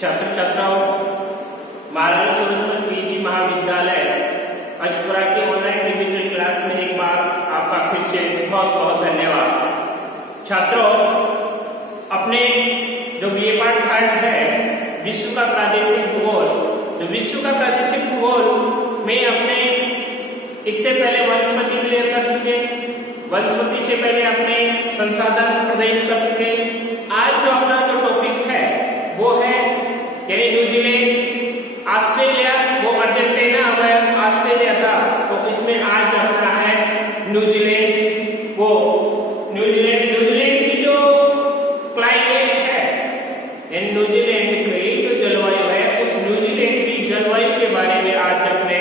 छात्र छात्राओं, मार्गदर्शन पीजी महाविद्यालय अजपुरा के ऑनलाइन डिजिटल क्लास में एक बार आपका फिर से बहुत बहुत धन्यवाद। छात्रों, अपने जो बीए पार्ट थर्ड है विश्व का प्रादेशिक भूगोल, जो विश्व का प्रादेशिक भूगोल में अपने इससे पहले वनस्पति क्लियर कर चुके, वनस्पति से पहले अपने संसाधन प्रदेश कर चुके। आज जो अपना जो टॉपिक है वो है यानी न्यूजीलैंड, ऑस्ट्रेलिया, वो अर्जेंटीना और ऑस्ट्रेलिया था, तो इसमें आज अपना है न्यूजीलैंड। वो न्यूजीलैंड की जो क्लाइमेट है, न्यूजीलैंड की जो जलवायु है, उस न्यूजीलैंड की जलवायु के बारे में आज अपने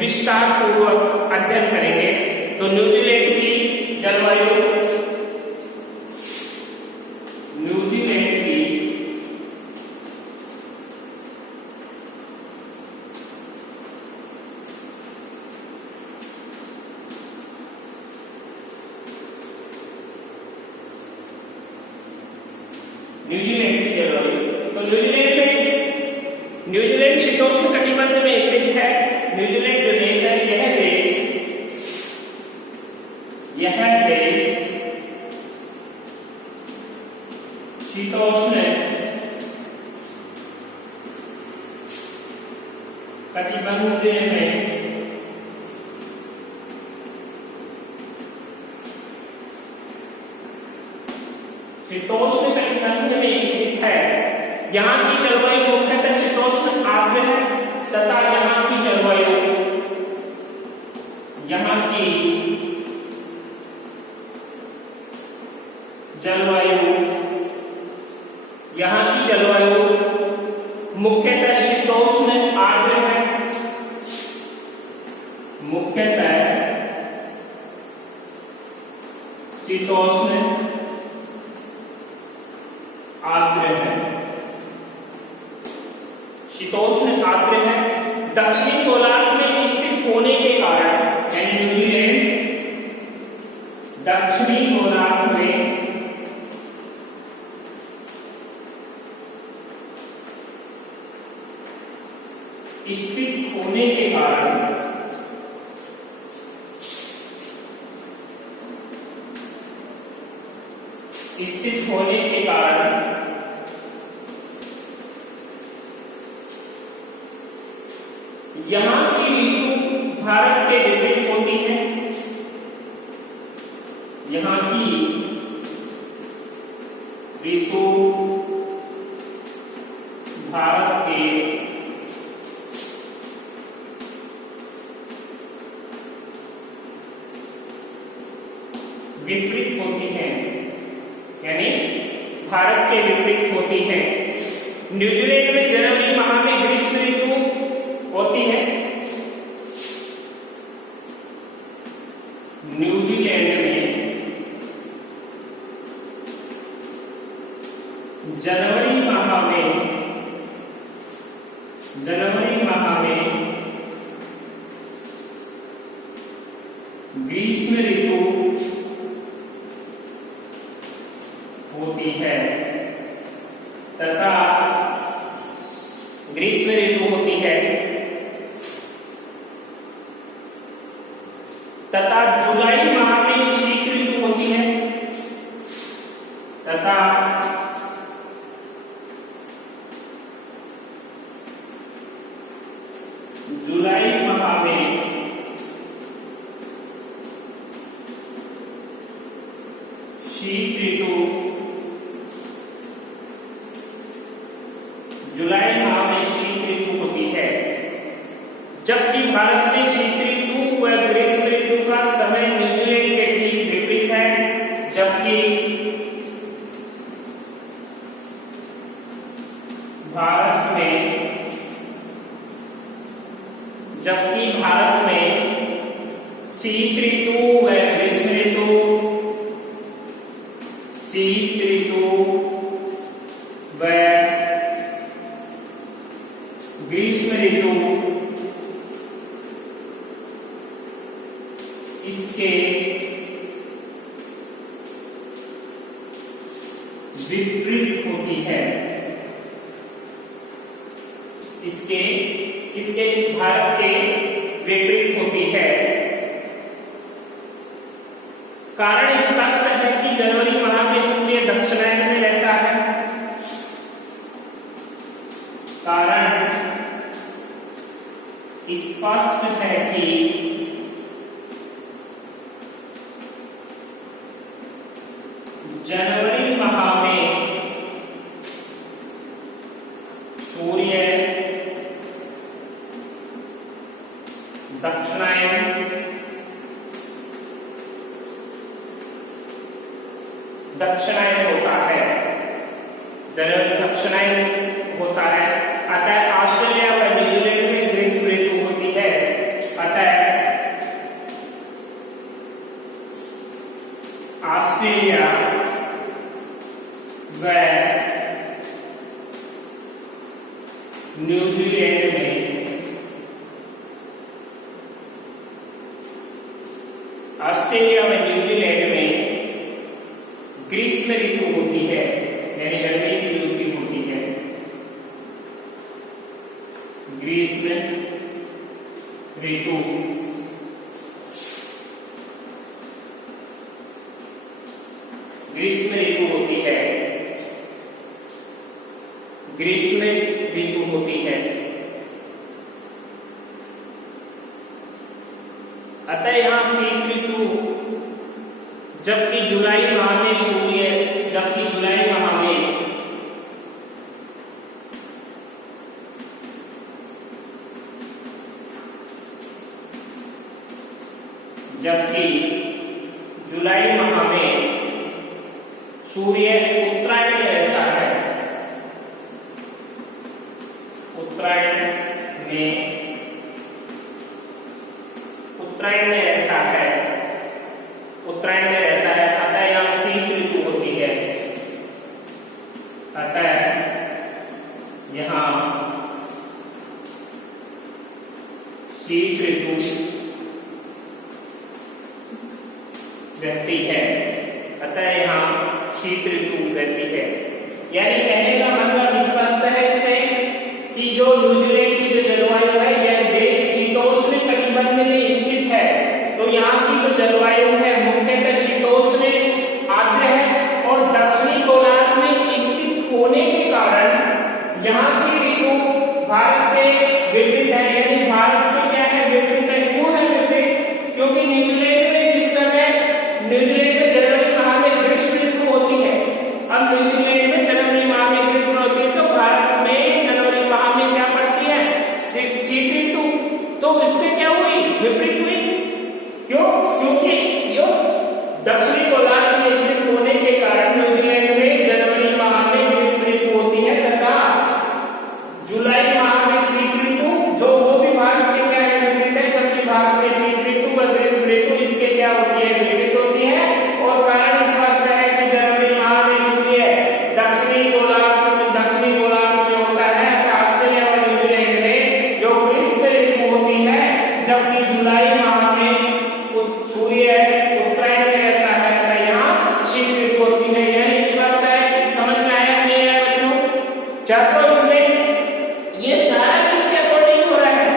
विस्तार पूर्वक अध्ययन करेंगे। तो न्यूजीलैंड की जलवायु, न्यूजीलैंड की जलवायु, तो न्यूजीलैंड शीतोष्ण कटिबंध में स्थित है। न्यूजीलैंड जो देश है, यह देश शीतोष्ण कटिबंध में शीतोष्ण कटिबंध में स्थित है। यहाँ की जलवायु मुख्यतः शीतोष्ण आर्द्र है तथा यहाँ की जलवायु मुख्यतः शीतोष्ण आर्द्र है, मुख्यतः शीतोष्ण आर्द्र है, शीतोष्ण आर्द्र है। दक्षिणी गोलार्ध में स्थित होने के कारण न्यूजीलैंड दक्षिणी गोलार्ध में स्थित होने के कारण यहाँ की ऋतु भारत के विपरीत होती है। यहाँ की ऋतु भारत के विपरीत होती है, यानी भारत के विपरीत होती है। न्यूजीलैंड में जनवरी माह में ग्रीष्म ऋतु होती है। न्यूजीलैंड में जनवरी माह में ग्रीष्म ऋतु होती है तथा ग्रीष्म ऋतु होती है तथा जुलाई माह में शीत ऋतु होती है तथा जुलाई माह में शीत ऋतु, जुलाई माह में शीत ऋतु होती है। जबकि भारत में शीत ऋतु व ग्रीष्म ऋतु का समय न्यूजीलैंड के ठीक विपरीत है। जबकि भारत में शीत ऋतु व ग्रीष्म ऋतु इसके विपरीत होती है। इसके इस भारत के विपरीत होती है। कारण स्पष्ट है कि जनवरी माह में सूर्य दक्षिणायन में रहता है। कारण स्पष्ट है कि जनवरी माह में सूर्य दक्षिणायन होता है, जनवरी दक्षिणायन होता है। अतः ऑस्ट्रेलिया व न्यूजीलैंड में ग्रीष्म ऋतु होती है। अतः ऑस्ट्रेलिया व न्यूजीलैंड में ग्रीष्म ऋतु होती है, यानी गर्मी की ऋतु होती है। ग्रीष्म ऋतु होती है, ग्रीष्म ऋतु होती है। अतः यहाँ शीत ऋतु जबकि जुलाई माह में सूर्य उत्तरायण में रहता है। उत्तरायण में रहता है। अतः यहाँ शीत ऋतु होती है। अतः यहाँ शीत ऋतु रहती है। शीत ऋतु रहती है। यानी कहने का मतलब स्पष्ट है इसमें कि जो न्यूजीलैंड की जो जलवायु है यह देश शीतोष्ण कटिबंध में स्थित है। तो यहाँ की जो जलवायु है मुख्यतः शीतोष्ण आर्द्र है और दक्षिणी गोलार्ध में स्थित होने के कारण यहाँ की ऋतु भारत के विपरीत है। यानी भारत के क्या है, विपरीत है। क्यों है विपरीत? क्योंकि न्यूजीलैंड में जिस समय जनवरी माह में ग्रीष्म ऋतु होती है, अब न्यूजीलैंड में जनवरी माह में ग्रीष्म होती है, तो भारत में जनवरी माह में क्या पड़ती है, शीत ऋतु। तो इसमें क्या हुई, विपरीत हुई। क्यों? क्योंकि यो दक्षिणी गोलार्ध में स्थित होने के कारण न्यूजीलैंड में जनवरी माह में ग्रीष्म ऋतु होती है तथा जुलाई माह में शीत ऋतु, जो वो भी भारत के क्या है, विपरीत है। जबकि भारत में शीत ऋतु व ग्रीष्म ऋतु इसके क्या होती है, विपरीत होती है। और कारण स्पष्ट है कि जनवरी माह में सूर्य दक्षिणी गोलार्ध में होता है। ऑस्ट्रेलिया और न्यूजीलैंड में जो ग्रीष्म ऋतु होती है, जबकि जुलाई माह में सूर्य उत्तरायण में रहता है तथा यहाँ शीत ऋतु होती है। यानी स्पष्ट है, समझ में आया नहीं आया बच्चों? छात्रों इसमें ये सारा किसके अकॉर्डिंग हो रहा है,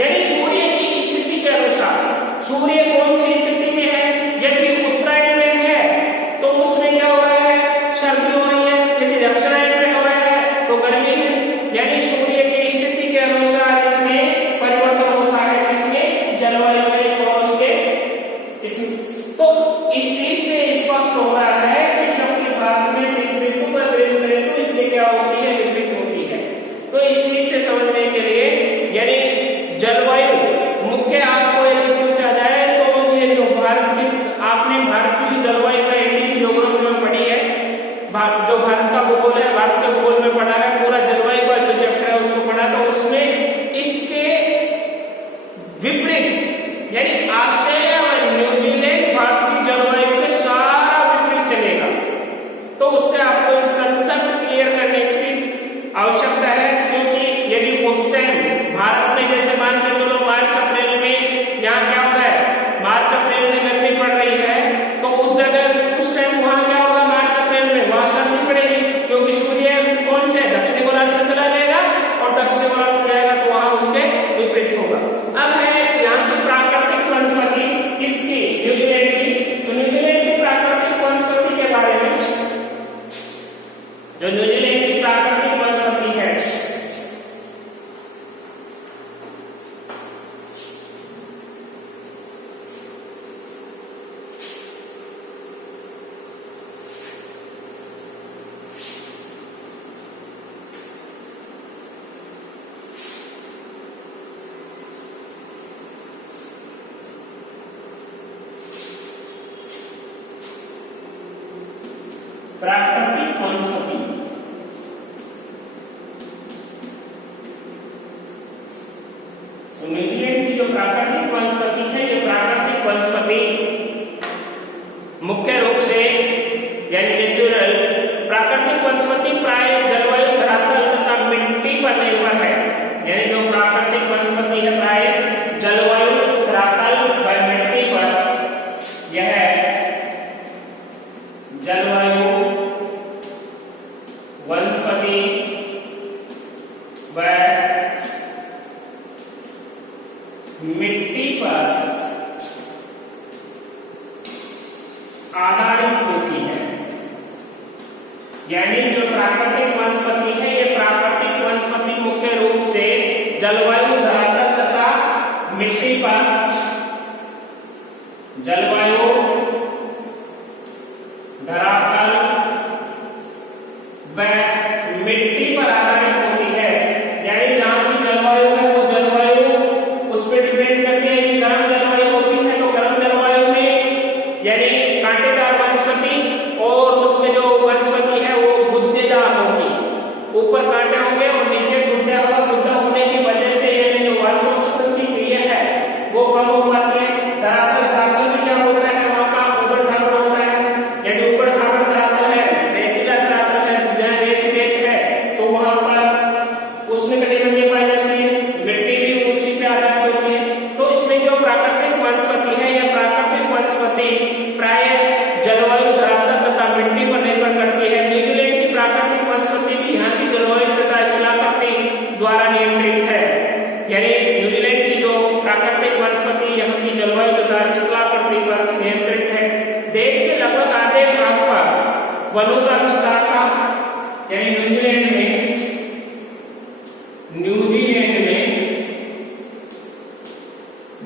यानी सूर्य की स्थिति के अनुसार। सूर्य कौन सी स्थिति में है, यदि उत्तरायण में है तो उसमें क्या हो रहा है, सर्दी हो रही है। यदि दक्षिणायन में हो रहा है तो गर्मी है। यानी सूर्य की स्थिति के अनुसार इसमें परिवर्तन होता है, किसमें, जलवायु में और उसके इसमें। तो इस चीज से स्पष्ट हो रहा है कि जबकि भारत में शीत ऋतु व ग्रीष्म ऋतु इसलिए क्या होती है, विपरीत होती है। तो इस चीज से समझने के लिए, यानी जलवायु मुख्य आपको यदि पूछा जाए तो ये जो भारत की, आपने भारत की जलवायु का इंडियन ज्योग्राफी में पढ़ी है, जो भारत का भूगोल है, भारत के भूगोल में पढ़ा है, पूरा जलवायु का जो चैप्टर है उसको पढ़ा। तो उसमें इसके विपरीत, यानी ऑस्ट्रेलिया और न्यूजीलैंड भारत की जलवायु के सारा विपरीत चलेगा। तो उससे आपको इस कंसेप्ट क्लियर करने की आवश्यकता है। क्योंकि यदि उस टाइम भारत में, जैसे मान के चलो मार्च अप्रैल में यहाँ क्या हो रहा है, मार्च अप्रैल में गर्मी पड़ रही है, तो उस जगह उस टाइम वहां क्या होगा, मार्च अप्रैल में वहां सर्दी पड़ेगी। क्योंकि सूर्य कौन से, दक्षिणी गोलार्ध में चला जाएगा और दक्षिणी गोलार्ध में जाएगा जो न्यूजीलैंड की प्राकृतिक वनस्पति है, प्राकृतिक वनस्पति, तो न्यूजीलैंड की जो प्राकृतिक वनस्पति है, ये प्राकृतिक वनस्पति मुख्य रूप से यानी नेचुरल प्राकृतिक वनस्पति प्राय जलवायु, धरातल तथा मिट्टी पर निर्भर है। यानी जो प्राकृतिक वनस्पति है प्राय जलवायु, धरातल व मिट्टी पर, यह जलवायु, वनस्पति व मिट्टी पर आधारित होती है। यानी जो प्राकृतिक वनस्पति है, ये प्राकृतिक वनस्पति मुख्य रूप से जलवायु, धरातल तथा मिट्टी पर, जलवायु, धरातल व मिट्टी पर आधारित होती है। यानी जहां की जलवायु है वो जलवायु उस पर डिपेंड करती है। यदि गर्म जलवायु होती है तो गर्म जलवायु में यानी कांटेदार वनस्पति, और उसमें जो वनस्पति है वो गुद्देदार होगी, ऊपर कांटे होंगे और नीचे गुद्दा होगा। गुद्दा होने की वजह से यानी जो वाष्पोत्सर्जन की क्रिया है वो कम हो पाती है। धरातल में क्या होता है, वहां का ऊबड़ खाबड़ होता है। यदि ऊबड़ खाबड़ धरातल है, रेतीला धरातल है, जहाँ रेत है, तो वहां पर उष्णकटिबंधीय पाई जाती है, मिट्टी भी उसी पे आधारित होती है। तो इसमें जो प्राकृतिक वनस्पति है, यह प्राकृतिक वनस्पति प्राय जलवायु, धरातल तथा मिट्टी पर निर्भर करती है। न्यूजीलैंड की प्राकृतिक वनस्पति भी यहाँ की जलवायु तथा शिलाकृति द्वारा नियंत्रित है। यानी न्यूजीलैंड की जो प्राकृतिक वनस्पति यहाँ की जलवायु तथा शिलाकृति पर नियंत्रित है। देश के लगभग आधे भाग पर वनों का विस्तार था। यानी न्यूजीलैंड में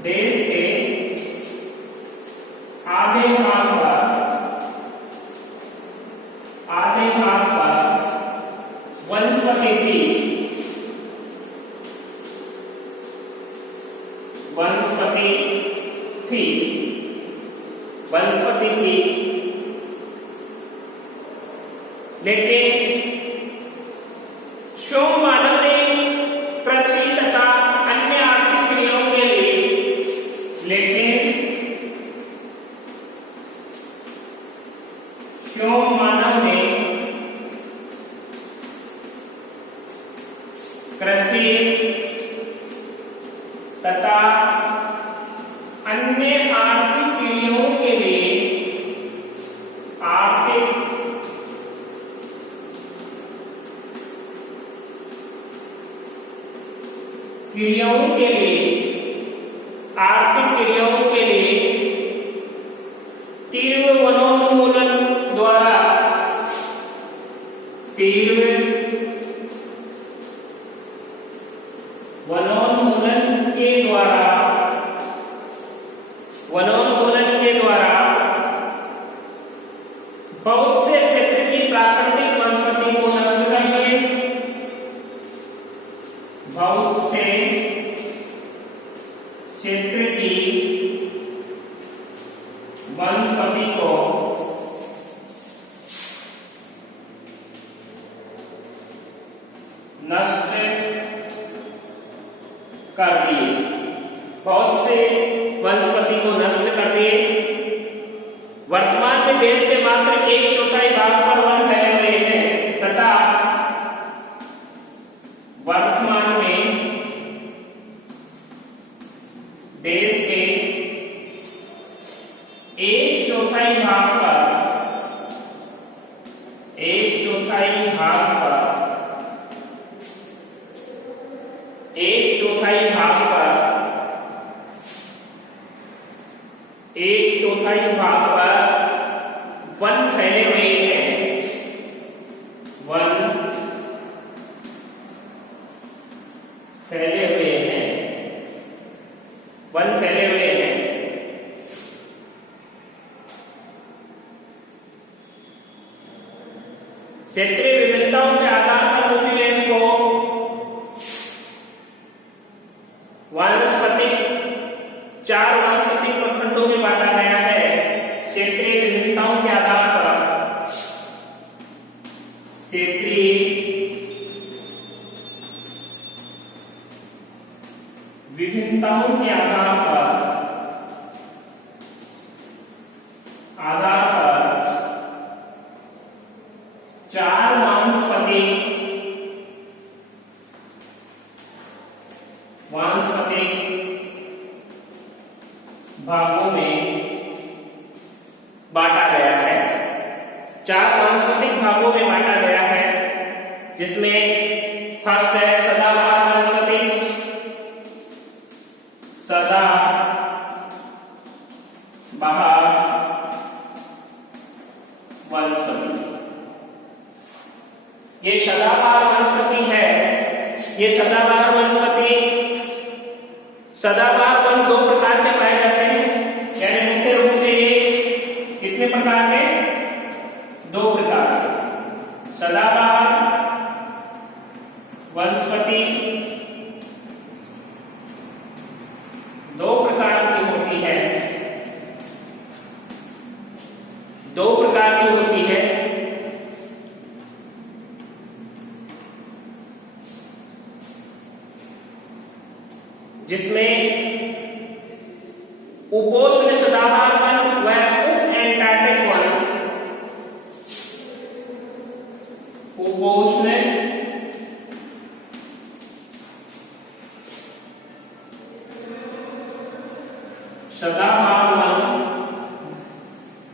देश के आधे भाग पर वनस्पति थी। लेकिन शोम मानव ने कृषि तथा अन्य आर्थिक क्रियाओं के लिए शोम मानव ने कृषि तथा अन्य आर्थिक क्रियाओं के लिए आर्थिक क्रियाओं के लिए तीव्र वनोन्मूलन के द्वारा बहुत से क्षेत्र की प्राकृतिक वनस्पति को नष्ट करके बहुत से क्षेत्र की वनस्पति को नष्ट कर दिए। बहुत से वनस्पति को नष्ट कर दिए। वर्तमान में देश के मात्र 1/4 भाग पर वन फैले हुए हैं तथा वर्तमान में देश के 1/4 भाग पर एक चौथाई भाग पर वन फैले हुए हैं। वन क्षेत्रीय विभिन्नताओं के आधार पर न्यूजीलैंड को वानस्पतिक 4 वानस्पतिक प्रखंडों में बांटा गया है। क्षेत्रीय विभिन्नताओं के आधार पर, क्षेत्रीय विभिन्नताओं के आधार पर 4 वानस्पतिक भागों में बांटा गया है। 4 वानस्पतिक भागों में बांटा गया है, जिसमें फर्स्ट है सदाबहार वनस्पति, सदाबहार वनस्पति। ये सदाबहार वनस्पति है। ये सदाबहार वनस्पति, सदाबहार वन 2 प्रकार के पाए जाते हैं, यानी मुख्य रूप से ये कितने प्रकार के? 2 प्रकार के। सदाबहार वनस्पति 2 प्रकार की होती है, 2 प्रकार की होती है। जिसमें उपोष्ण सदाबहार वन व उप एंटार्क्टिक वन, उपोष्ण सदाबहार वन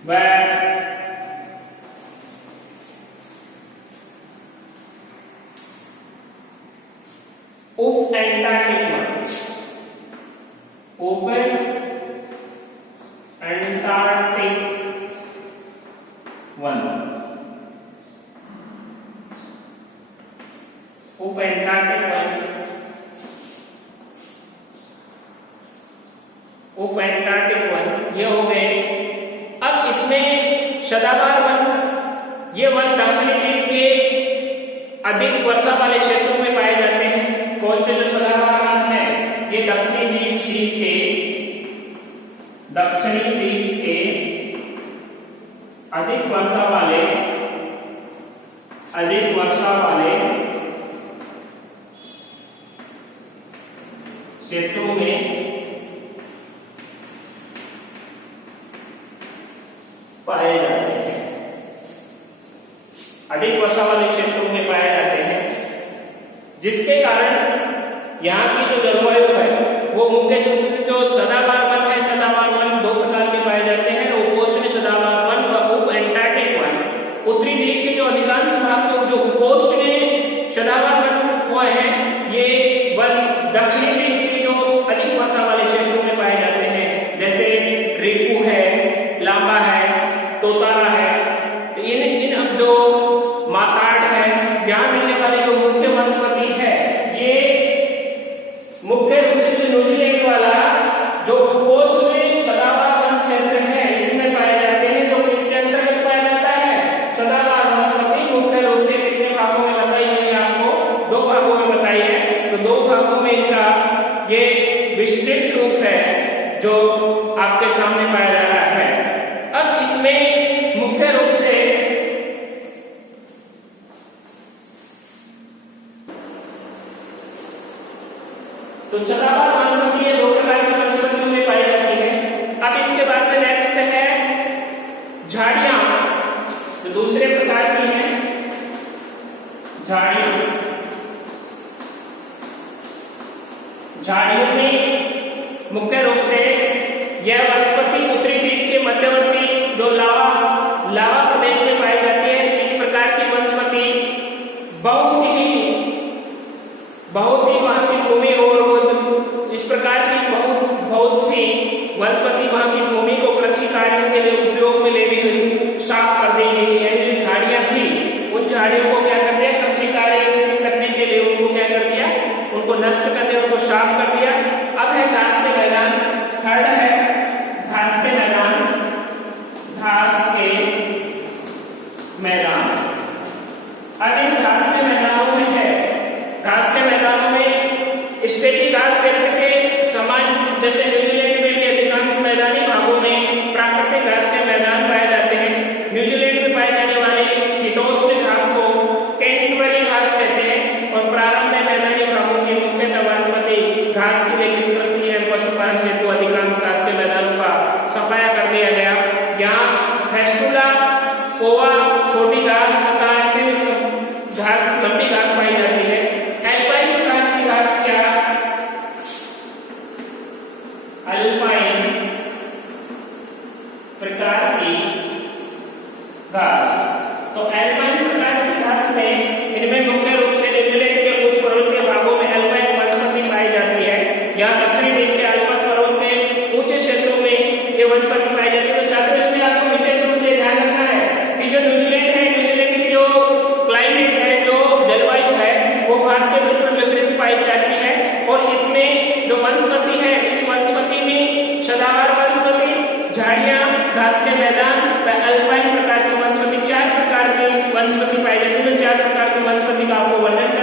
व उप Antarctic one, open Antarctic one, उप एंटार्क्टिक वन, उप एंटार्क्टिक वन, ये हो गए। अब इसमें सदाबहार वन, ये वन दक्षिणी द्वीप के अधिक वर्षा वाले क्षेत्रों में पाए जाते हैं। कौन से जो सदाबहार वन है, ये दक्षिणी द्वीप के अधिक वर्षा वाले क्षेत्रों में पाए जाते हैं, अधिक वर्षा वाले क्षेत्रों में पाए जाते हैं, जिसके कारण यहाँ की जो जलवायु है वो मुख्य जो सदाबहार वन है, सदाबहार वन 2 प्रकार के पाए जाते हैं, उपोष्ण सदाबहार वन व उप एंटार्क्टिक वन। उत्तरी द्वीप के जो अधिकांश भाग में जो उपोष्ण सदाबहार वन वो है, ये वन दक्षिणी द्वीप के जो अधिक वर्षा वाले क्षेत्रों में पाए जाते हैं, जैसे रिफू है, लांबा है, तोतारा है। इन जो माताड़ है, यहाँ मिलने वाली जो मुख्य वनस्पति है, ये मुख्य रूप से जो न्यूजीलैंड वाला जो उपोष्ण सदाबहार वन क्षेत्र है, इसमें पाए जाते हैं। तो इसके अंतर्गत पाया जाता है सदाबहार वनस्पति। मुख्य रूप से कितने भागों में बताई मैंने आपको? 2 भागों में बताई है। तो 2 भागों में इनका ये विस्तृत रूप है जो आपके सामने पाया जा रहा है। अब इसमें मुख्य रूप से तो सदाबहार वनस्पति 2 प्रकार की वनस्पतियों में पाई जाती है। अब इसके बाद में नेक्स्ट है झाड़ियां, तो दूसरे प्रकार की है झाड़ियां। झाड़ियों में मुख्य रूप से यह वनस्पति उत्तरी द्वीप के मध्यवर्ती जो लावा प्रदेश में पाई जाती है। इस प्रकार की वनस्पति बहुत ही वहां की भूमि और इस प्रकार की बहुत सी वनस्पति वहां की भूमि को कृषि कार्यों के लिए उपयोग में ले ली गई, साफ कर दी गई है। जो झाड़ियां थी, उन झाड़ियों को क्या कर दिया? कृषि कार्य करने के लिए उनको क्या कर दिया? उनको नष्ट कर दिया, उनको साफ कर दिया। अब है घास के मैदान। थर्ड है घास के मैदान। घास के मैदान अब इन घास के मैदानों में है, घास के मैदानों में स्टेपी घास क्षेत्र के समान जैसे न्यूजीलैंड में भी अधिकांश मैदानी भागों में प्राकृतिक घास के मैदान पाए जाते हैं। न्यूजीलैंड में पाए जाने वाले शीतोष्ण घास को कैंटरबरी घास कहते हैं और प्रारंभ में मैदानी भागों की मुख्यतः वनस्पति घास की, लेकिन कृषि एवं पशुपालन हेतु अधिकांश घास के मैदानों का सफाया कर दिया गया। यहाँ फेस्टुला, कोवा, छोटी घास तथा घास, लंबी घास पाई जाती है। एल्पाइन प्रकार की घास क्या? अल्पाइन प्रकार की घास। तो अल्पाइन प्रकार की घास में इनमें मुख्य रूप से न्यूजीलैंड के कुछ पर्वतीय भागों में अल्पाइन वनस्पति पाई जाती है। यहाँ दक्षिणी देश के अल्पस पर्वत में ऊंचे क्षेत्रों में ये वनस्पति पाई जाती है। तो छात्रों इसमें आपको विशेष रूप से ध्यान रखना है कि जो न्यूजीलैंड है, न्यूजीलैंड की जो क्लाइमेट है, जो जलवायु है, वो भारत के बिल्कुल विपरीत पाई जाती है और इसमें जो वनस्पति है, इस वनस्पति में सदाबहार वनस्पति, झाड़ियां, घास के मैदान व अल्पाइन प्रकार की वनस्पति, 4 प्रकार की वनस्पति पाई जाती है। 4 प्रकार की वनस्पति का आपको वर्णन